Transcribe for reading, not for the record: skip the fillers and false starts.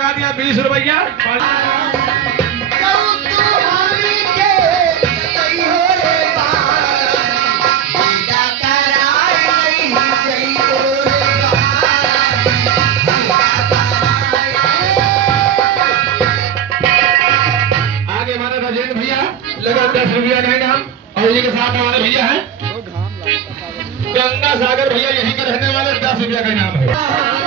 लगा दिया 20 रुपया। आगे हमारे राजेंद्र भैया लगा 10 रुपया का इनाम। और ये के साथ हमारे भैया हैं गंगा सागर भैया, यहीं के रहने वाले, 10 रुपया का इनाम है।